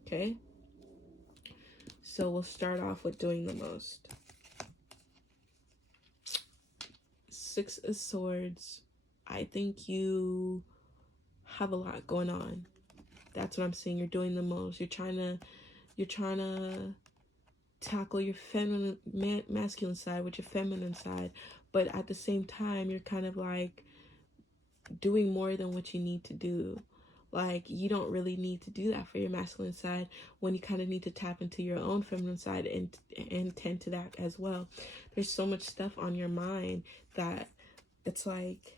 Okay? So we'll start off with doing the most. Six of Swords. I think you have a lot going on. That's what I'm saying. You're doing the most. You're trying to tackle your feminine, masculine side with your feminine side, but at the same time, you're kind of like doing more than what you need to do. Like, you don't really need to do that for your masculine side when you kind of need to tap into your own feminine side and tend to that as well. There's so much stuff on your mind that it's like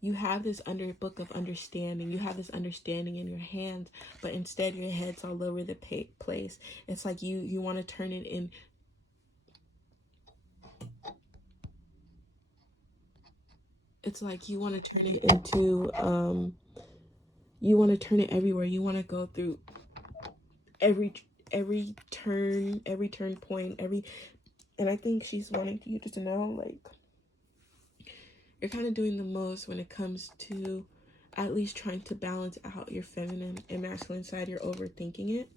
you have this book of understanding. You have this understanding in your hands, but instead your head's all over the place. It's like you want to turn it in. It's like you want to turn it into, you want to turn it everywhere. You want to go through every turn point, and I think she's wanting you to know, like, you're kind of doing the most when it comes to at least trying to balance out your feminine and masculine side. You're overthinking it.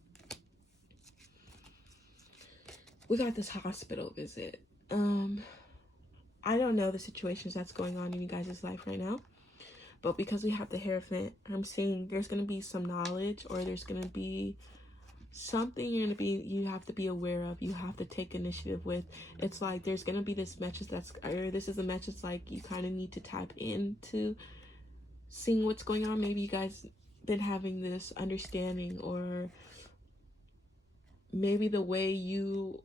We got this hospital visit. I don't know the situations that's going on in you guys' life right now, but because we have the Hierophant, I'm saying there's going to be some knowledge, or there's going to be something you have to be aware of. You have to take initiative with. It's like there's going to be this message this is a message like you kind of need to tap into seeing what's going on. Maybe you guys been having this understanding, or maybe the way you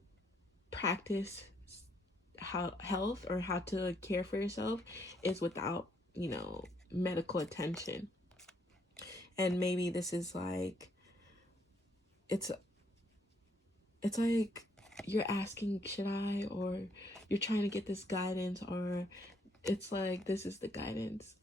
practice health or how to care for yourself is without, medical attention. And maybe this is like, it's like you're asking, should I, or you're trying to get this guidance, or it's like this is the guidance.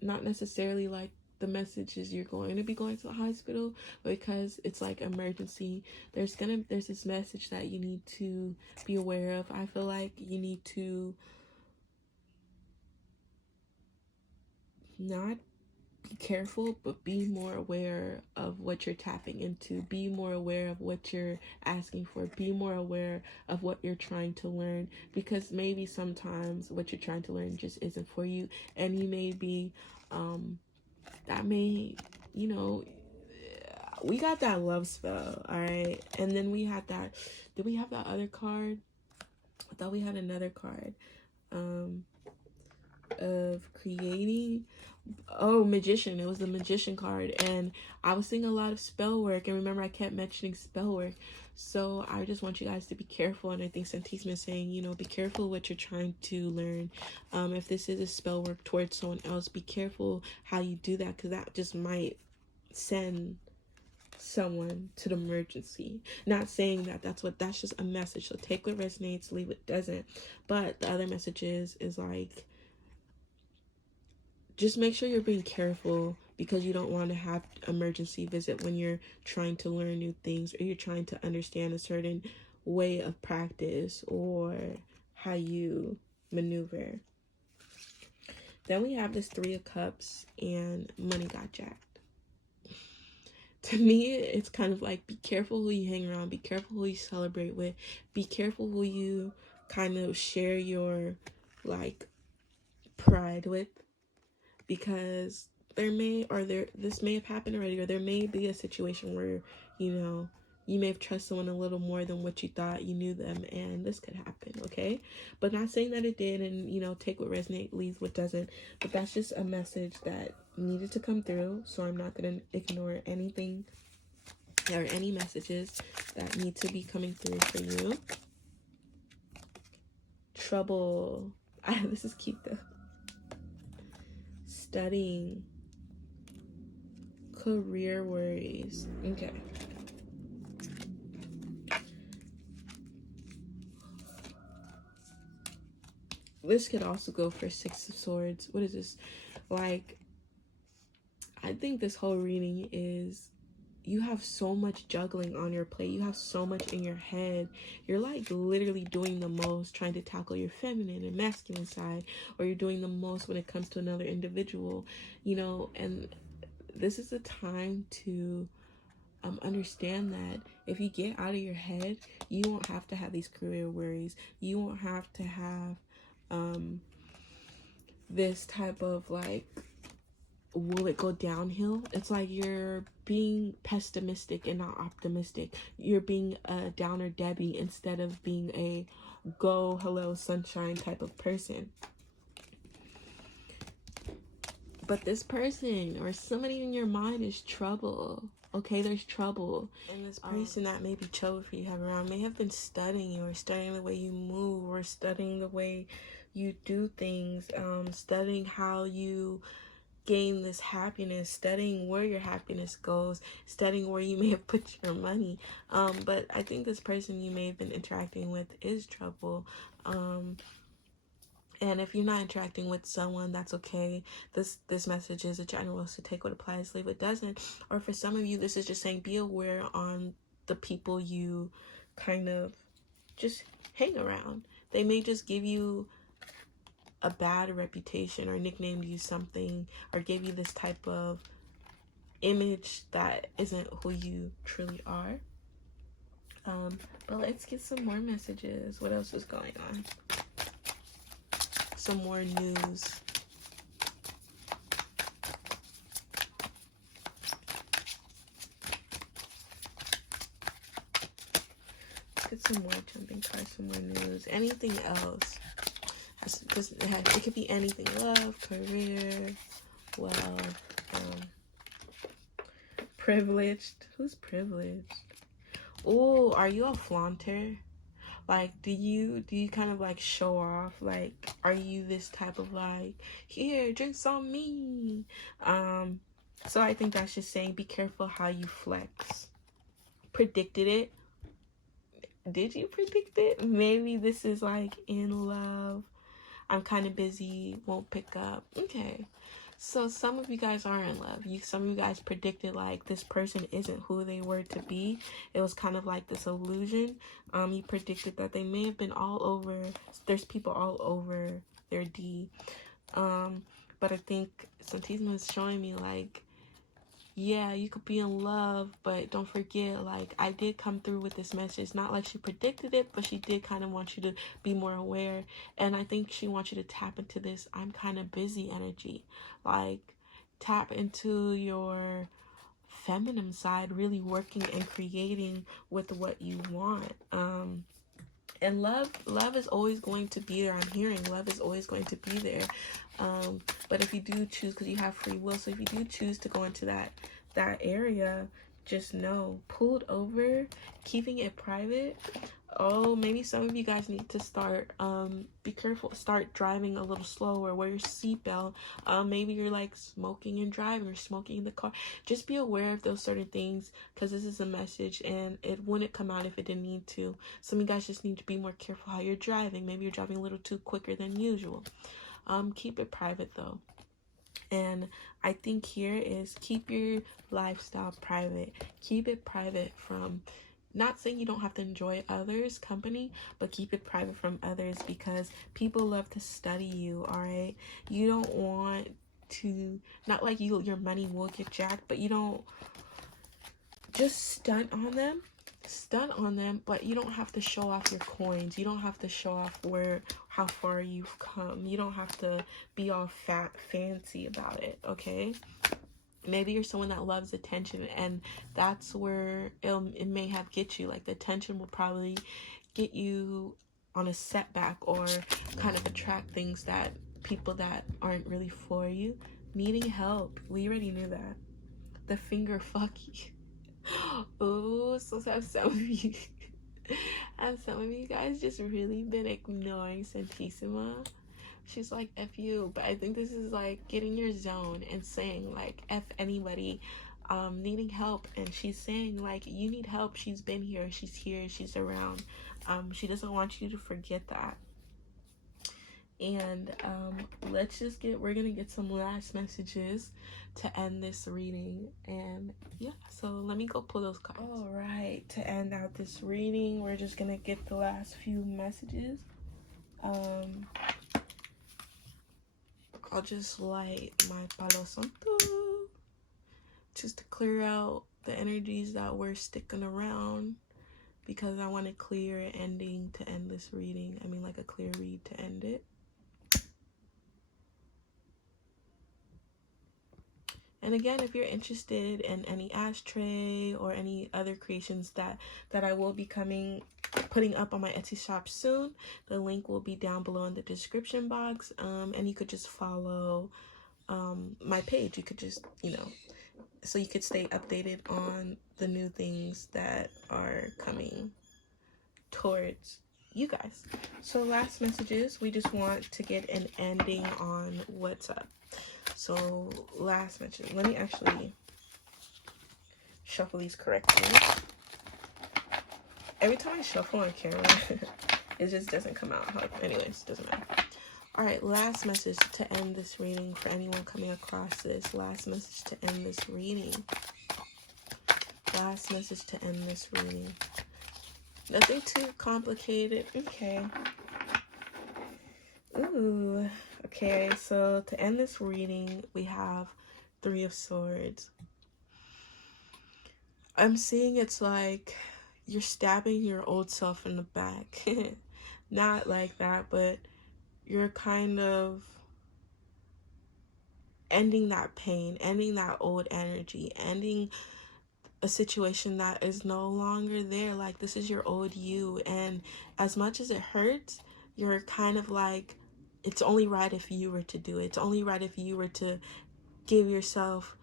Not necessarily like the message is you're going to be going to the hospital, but because it's like emergency, there's this message that you need to be aware of. I feel like you need to not be careful, but be more aware of what you're tapping into. Be more aware of what you're asking for. Be more aware of what you're trying to learn, because maybe sometimes what you're trying to learn just isn't for you, and you may be that may, we got that love spell, all right? And then we had that, did we have that other card? I thought we had another card of creating. Oh, Magician. It was the Magician card, and I was seeing a lot of spell work, and remember I kept mentioning spell work. So I just want you guys to be careful, and I think Santisima is saying, be careful what you're trying to learn. If this is a spell work towards someone else, be careful how you do that, because that just might send someone to the emergency. Not saying that that's just a message. So take what resonates, leave what doesn't. But the other message is like, just make sure you're being careful, because you don't want to have emergency visit when you're trying to learn new things, or you're trying to understand a certain way of practice or how you maneuver. Then we have this 3 of Cups, and money got jacked. To me, it's kind of like, be careful who you hang around, be careful who you celebrate with, be careful who you kind of share your like pride with, because this may have happened already, or there may be a situation where you may have trusted someone a little more than what you thought you knew them, and this could happen. Okay, but not saying that it did, and take what resonates, leave what doesn't. But that's just a message that needed to come through, so I'm not going to ignore anything or any messages that need to be coming through for you. Trouble. This is cute though. Studying. Career worries. Okay. This could also go for 6 of Swords. What is this? Like, I think this whole reading is you have so much juggling on your plate. You have so much in your head. You're like literally doing the most trying to tackle your feminine and masculine side, or you're doing the most when it comes to another individual, you know. And this is a time to understand that if you get out of your head, you won't have to have these career worries. You won't have to have this type of like, will it go downhill? It's like you're being pessimistic and not optimistic. You're being a downer Debbie instead of being a go, hello, sunshine type of person. But this person or somebody in your mind is trouble. Okay, there's trouble. And this person that may be trouble for you to have around may have been studying you, or studying the way you move, or studying the way you do things, studying how you gain this happiness, studying where your happiness goes, studying where you may have put your money. But I think this person you may have been interacting with is trouble. And if you're not interacting with someone, that's okay. This message is a general, so take what applies, leave what doesn't. Or for some of you, this is just saying be aware on the people you kind of just hang around. They may just give you a bad reputation, or nicknamed you something, or gave you this type of image that isn't who you truly are. But let's get some more messages. What else is going on? Some more news. Let's get some more jumping cards, some more news. Anything else? It could be anything. Love, career, wealth, privileged. Who's privileged? Oh, are you a flaunter? Like, do you kind of like show off? Like, are you this type of like, here, drinks on me? So I think that's just saying be careful how you flex. Predicted it. Did you predict it? Maybe this is like in love. I'm kind of busy, won't pick up. Okay. So some of you guys are in love. Some of you guys predicted like this person isn't who they were to be. It was kind of like this illusion. You predicted that they may have been all over. There's people all over their D. But I think SANTISIMA is showing me like, yeah, you could be in love, but don't forget, like, I did come through with this message. Not like she predicted it, but she did kind of want you to be more aware. And I think she wants you to tap into this I'm kind of busy energy. Like, tap into your feminine side, really working and creating with what you want. And love is always going to be there. I'm hearing love is always going to be there. But if you do choose, because you have free will, so if you do choose to go into that area, just know, pulled over, keeping it private. Oh, maybe some of you guys need to start, be careful, start driving a little slower, wear your seatbelt. Maybe you're like smoking and driving, or smoking in the car. Just be aware of those certain things, because this is a message and it wouldn't come out if it didn't need to. Some of you guys just need to be more careful how you're driving. Maybe you're driving a little too quicker than usual. Keep it private though. And I think here is keep your lifestyle private. Keep it private from, not saying you don't have to enjoy others' company, but keep it private from others, because people love to study you, all right? You don't want to, not like your money will get jacked, but you don't just stunt on them, but you don't have to show off your coins. You don't have to show off how far you've come. You don't have to be all fancy about it, okay? Maybe you're someone that loves attention, and that's where it may have get you. Like, the attention will probably get you on a setback, or kind of attract things that people that aren't really for you. Needing help. We already knew that. The finger fuck you. Oh, so some of you and some of you guys just really been ignoring SANTISIMA. She's like, F you. But I think this is like getting your zone and saying like, F anybody needing help. And she's saying like, you need help. She's been here. She's here. She's around. She doesn't want you to forget that. And we're gonna get some last messages to end this reading. And yeah, so let me go pull those cards. All right, to end out this reading, we're just gonna get the last few messages. I'll just light my Palo Santo just to clear out the energies that were sticking around, because I want a clear ending to end this reading. I mean, like a clear read to end it. And again, if you're interested in any ashtray or any other creations that I will be putting up on my Etsy shop soon, the link will be down below in the description box. And you could just follow my page. You could just, so you could stay updated on the new things that are coming towards you guys. So last messages, we just want to get an ending on what's up. So last message, let me actually shuffle these correctly. Every time I shuffle on camera, it just doesn't come out. Anyways, doesn't matter. All right, last message to end this reading for anyone coming across this. Last message to end this reading. Last message to end this reading. Nothing too complicated. Okay. Ooh. Okay, so to end this reading, we have Three of Swords. I'm seeing it's like you're stabbing your old self in the back. Not like that, but you're kind of ending that pain, ending that old energy, ending a situation that is no longer there. Like, this is your old you, and as much as it hurts, you're kind of like, it's only right if you were to do it. It's only right if you were to give yourself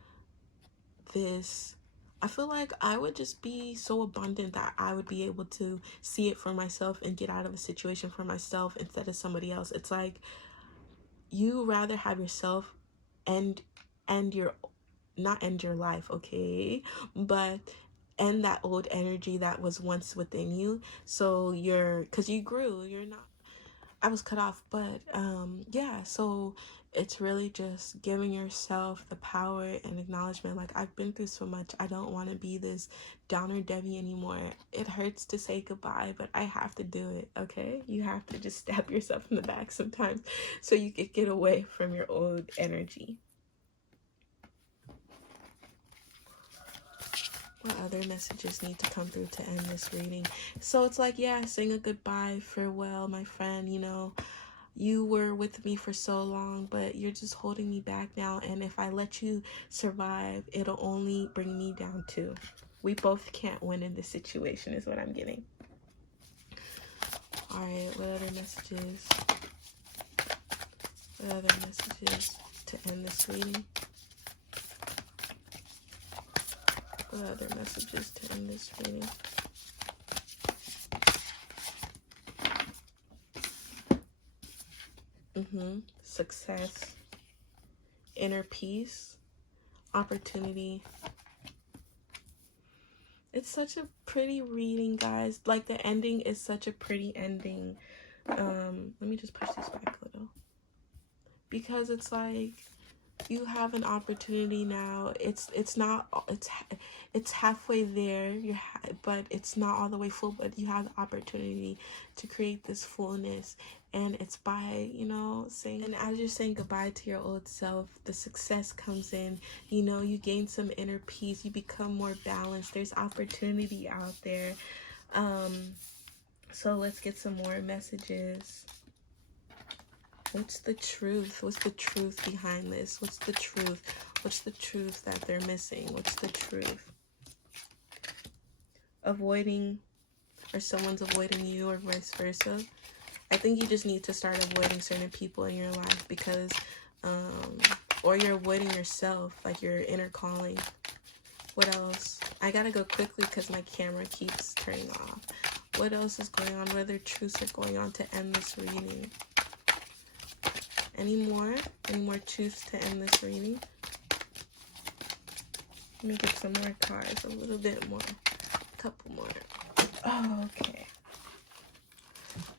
this. I feel like I would just be so abundant that I would be able to see it for myself and get out of a situation for myself instead of somebody else. It's like you rather have yourself end your, not end your life, okay, but end that old energy that was once within you. So because you grew, I was cut off, but yeah, so it's really just giving yourself the power and acknowledgement. Like, I've been through so much. I don't want to be this downer Debbie anymore. It hurts to say goodbye, but I have to do it, okay? You have to just stab yourself in the back sometimes so you can get away from your old energy. What other messages need to come through to end this reading? So it's like, yeah, saying a goodbye, farewell, my friend. You were with me for so long, but you're just holding me back now. And if I let you survive, it'll only bring me down too. We both can't win in this situation is what I'm getting. All right, what other messages? What other messages to end this reading? What other messages to end this reading? Success, inner peace, opportunity. It's such a pretty reading, guys. Like, the ending is such a pretty ending. Let me just push this back a little, because it's like you have an opportunity now. It's halfway there, but it's not all the way full, but you have the opportunity to create this fullness. And it's by, saying, and as you're saying goodbye to your old self, the success comes in. You gain some inner peace, you become more balanced. There's opportunity out there. So let's get some more messages. What's the truth? What's the truth behind this? What's the truth? What's the truth that they're missing? What's the truth? Avoiding, or someone's avoiding you, or vice versa. I think you just need to start avoiding certain people in your life, because, or you're avoiding yourself, like your inner calling. What else? I gotta go quickly because my camera keeps turning off. What else is going on? What other truths are going on to end this reading? Any more truths to end this reading? Let me get some more cards, a little bit more, a couple more. Oh, okay.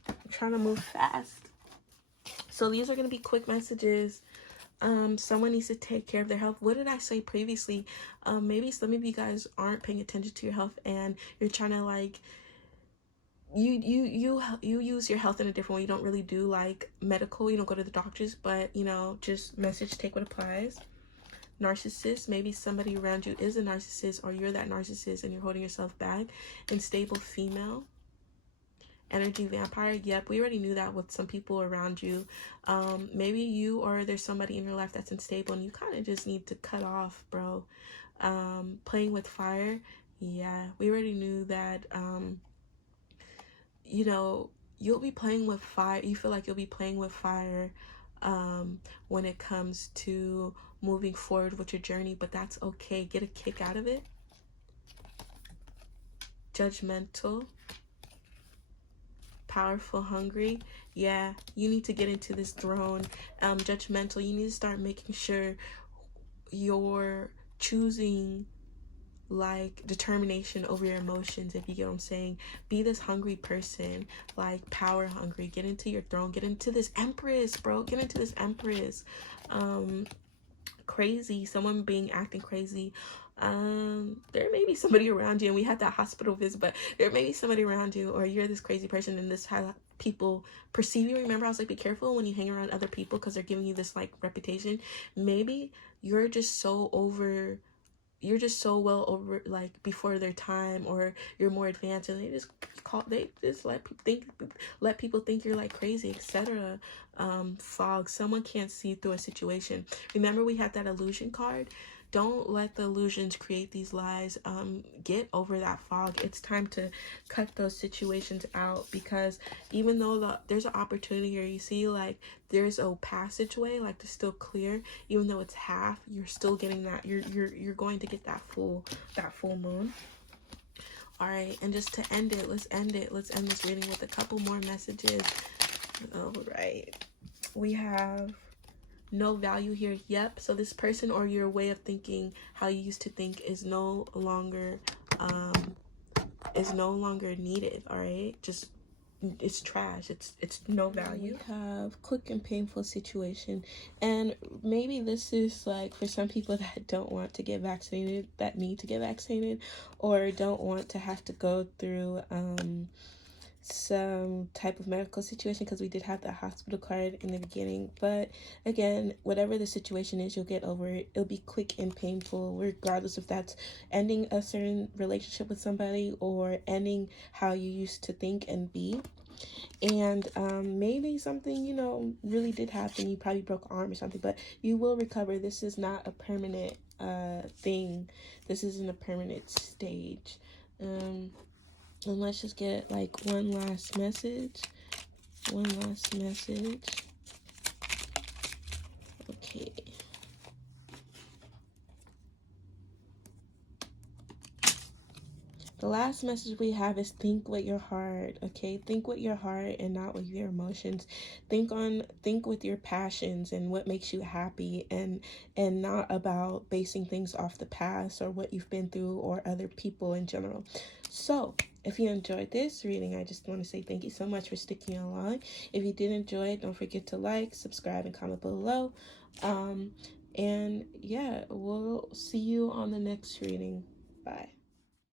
I'm trying to move fast. So these are going to be quick messages. Someone needs to take care of their health. What did I say previously? Maybe some of you guys aren't paying attention to your health, and you're trying to like you use your health in a different way. You don't really do like medical, you don't go to the doctors, but you know, just message, take what applies. Narcissist, maybe somebody around you is a narcissist, or you're that narcissist and you're holding yourself back. Unstable female. Energy vampire, yep, we already knew that with some people around you. Maybe you or there's somebody in your life that's unstable and you kind of just need to cut off, bro. Playing with fire, yeah, we already knew that. You know, you'll be playing with fire. You feel like you'll be playing with fire when it comes to moving forward with your journey, but that's okay. Get a kick out of it. Judgmental. Powerful, hungry. Yeah, you need to get into this throne. Judgmental, you need to start making sure you're choosing like determination over your emotions, if you get what I'm saying. Be this hungry person, like power hungry. Get into your throne. Get into this empress, bro. Get into this empress. Crazy, someone acting crazy. There may be somebody around you, and we had that hospital visit, but there may be somebody around you, or you're this crazy person, and this how people perceive you. Remember, I was like, be careful when you hang around other people, because they're giving you this like reputation. Maybe you're just so well over, like before their time, or you're more advanced, and they just let people think you're like crazy, etc. Fog, someone can't see through a situation. Remember, we had that illusion card. Don't let the illusions create these lies. Get over that fog. It's time to cut those situations out, because even though there's an opportunity here, you see like there's a passageway, like it's still clear. Even though it's half, you're still getting that. You're going to get that full moon. All right, and just to end it, let's end this reading with a couple more messages. All right, we have no value here. Yep, so this person or your way of thinking, how you used to think, is no longer needed. All right, just it's trash. It's no value. We have quick and painful situation, and maybe this is like for some people that don't want to get vaccinated, that need to get vaccinated, or don't want to have to go through some type of medical situation, because we did have the hospital card in the beginning. But again, whatever the situation is, you'll get over it. It'll be quick and painful, regardless if that's ending a certain relationship with somebody or ending how you used to think and be. And maybe something, you know, really did happen. You probably broke an arm or something, but you will recover. This is not a permanent thing. This isn't a permanent stage. And let's just get like one last message. Okay. The last message we have is think with your heart, okay? Think with your heart and not with your emotions. Think with your passions and what makes you happy, and not about basing things off the past or what you've been through or other people in general. So, if you enjoyed this reading, I just want to say thank you so much for sticking along. If you did enjoy it, don't forget to like, subscribe, and comment below. And yeah, we'll see you on the next reading. Bye.